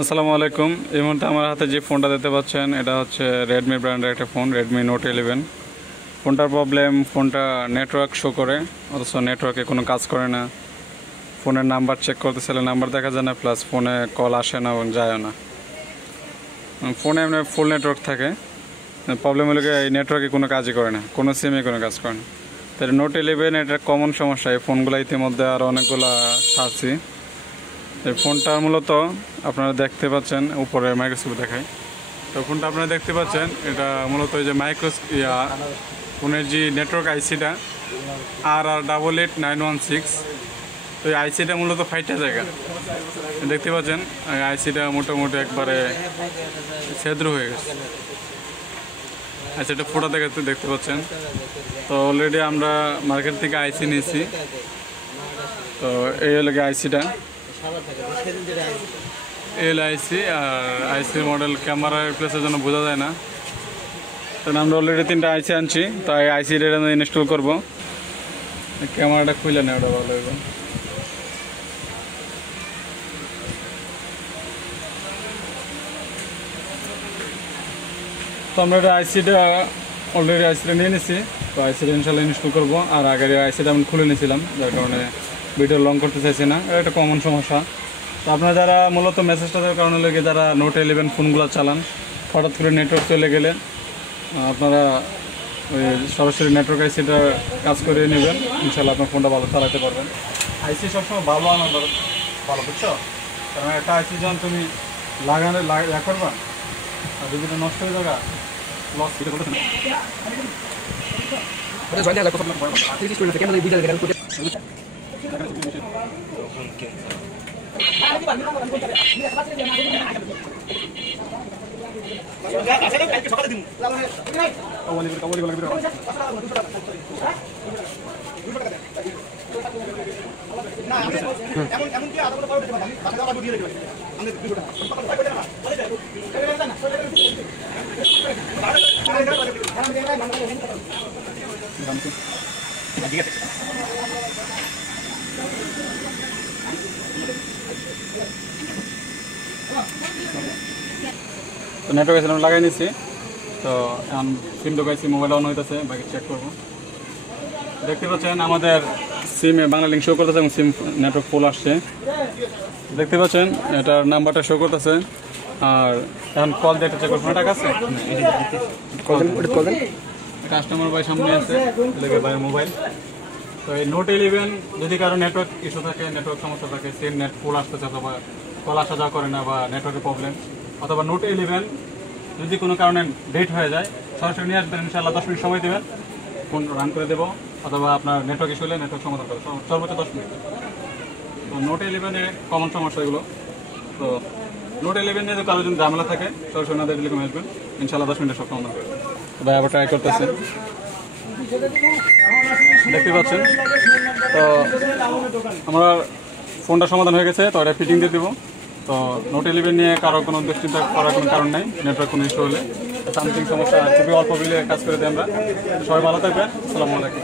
আসসালামু আলাইকুম। এই মুহূর্তে আমার হাতে যে ফোনটা দেখতে পাচ্ছেন এটা হচ্ছে রেডমি ব্র্যান্ডের একটা ফোন, রেডমি নোট 11। ফোনটার প্রবলেম, ফোনটা নেটওয়ার্ক শো করে অথচ নেটওয়ার্কে কোনো কাজ করে না। ফোনের নাম্বার চেক করতে চাইলে নাম্বার দেখা যায় না, প্লাস ফোনে কল আসে না এবং যায়ও না। ফোনে এমনি ফুল নেটওয়ার্ক থাকে, প্রবলেম হলে এই নেটওয়ার্কে কোনো কাজই করে না, কোনো সিমে কোনো কাজ করে না। তাই নোট 11 এটা কমন সমস্যা। এই ফোনগুলো ইতিমধ্যে আরও অনেকগুলো সারছি। এই ফোনটা মূলত আপনারা দেখতে পাচ্ছেন উপরে মাইক্রোস্কোপ দেখায়। তো ফোনটা আপনারা দেখতে পাচ্ছেন এটা মূলত এই যে ফোনের যে নেটওয়ার্ক আইসিটা RR88916। তো এই আইসিটা মূলত 5টা জায়গা দেখতে পাচ্ছেন। আইসিটা মোটামুটি একবারে ছেদ্র হয়ে গেছে। আইসিটা ফোটা দেখতে পাচ্ছেন। তো অলরেডি আমরা মার্কেট থেকে আইসি নিয়েছি। তো এই হলো আইসিটা, আইসি আর আইসি মডেল ক্যামেরা রিপ্লেসের জন্য বোঝা যায় না। তাহলে আমরা অলরেডি 3টা আইসি আনছি। তো এই আইসিটা ইনস্টল করবো। ক্যামেরাটা খুলে নেই, ওটা ভালো হবে। তো আমরা আইসিটা অলরেডি নিয়ে নিছি। তো আইসিটা ইনশাল্লাহ ইনস্টল করবো। আর আগের আইসিটা আমি খুলে নিয়েছিলাম, যার কারণে ভিডিও লং করতে চাইছি না। এটা একটা কমন সমস্যা। তো আপনারা যারা মূলত মেসেজটা দেওয়ার কারণে লেগে যারা নোট 11 ফোনগুলো চালান, হঠাৎ করে নেটওয়ার্ক চলে গেলে আপনারা ওই সরাসরি নেটওয়ার্ক আইসিটা কাজ করিয়ে নেবেন। ইনশাল্লাহ আপনার ফোনটা ভালো চালাতে পারবেন। আইসি সবসময় ভালো আনা ভালো, বুঝছো? কারণ একটা আইসি যখন তুমি লাগানো করবা, আর যদি নষ্ট হয়ে যাবে লস ভিডিও করতে না। তো নেটওয়ার্ক এসে লাগাই নিচ্ছি। তো এখন সিম ঢোকাইছি, মোবাইল অন হইতেছে, বাকি চেক করবো। দেখতে পাচ্ছেন আমাদের সিমে বাংলা লিঙ্ক শো করতেছে এবং সিম নেটওয়ার্ক ফুল আসছে। দেখতে পাচ্ছেন এটার নাম্বারটা শো করতেছে। আর এখন কল দিয়ে চেক করবো। টাকা আছে কাস্টমার ভাই সামনে আছে, ভাই মোবাইল। তো এই নোট 11 যদি কারো নেটওয়ার্ক ইস্যু থাকে, নেটওয়ার্ক সমস্যা থাকে, সিম নেট ফুল আসতেছে অথবা কল আসা যাওয়া করে না বা নেটওয়ার্কের প্রবলেম, অথবা নোট 11 যদি কোনো কারণে ডেট হয়ে যায়, সরাসরি নিয়ে আসবেন। ইনশাআল্লাহ 10 মিনিট সময় দেবেন, ফোন রান করে দেবো। অথবা আপনার নেটওয়ার্ক ইস্যু হলে নেটওয়ার্ক সমাধান করে সর্বোচ্চ 10 মিনিট। তো নোট 11 কমন সমস্যা এগুলো। তো নোট 11 নিয়ে কারো যদি ঝামেলা থাকে সরাসরি ওনাদের টেলিকমে আসবেন, ইনশাআল্লাহ 10 মিনিটের সব সমাধান করে। ভাই আবার ট্রাই করতেছে, দেখতে পাচ্ছেন। তো আমার ফোনটা সমাধান হয়ে গেছে। তো এটা ফিটিং দিয়ে দেবো। তো নোট 11 নিয়ে কারো কোনো দুশ্চিন্তা করার কোনো কারণ নেই। নেটওয়ার্ক কোনো ইস্যু হলে সামথিং সমস্যা খুবই অল্প বিলে কাজ করে দিই আমরা। সবাই ভালো থাকবেন। আসসালামু আলাইকুম।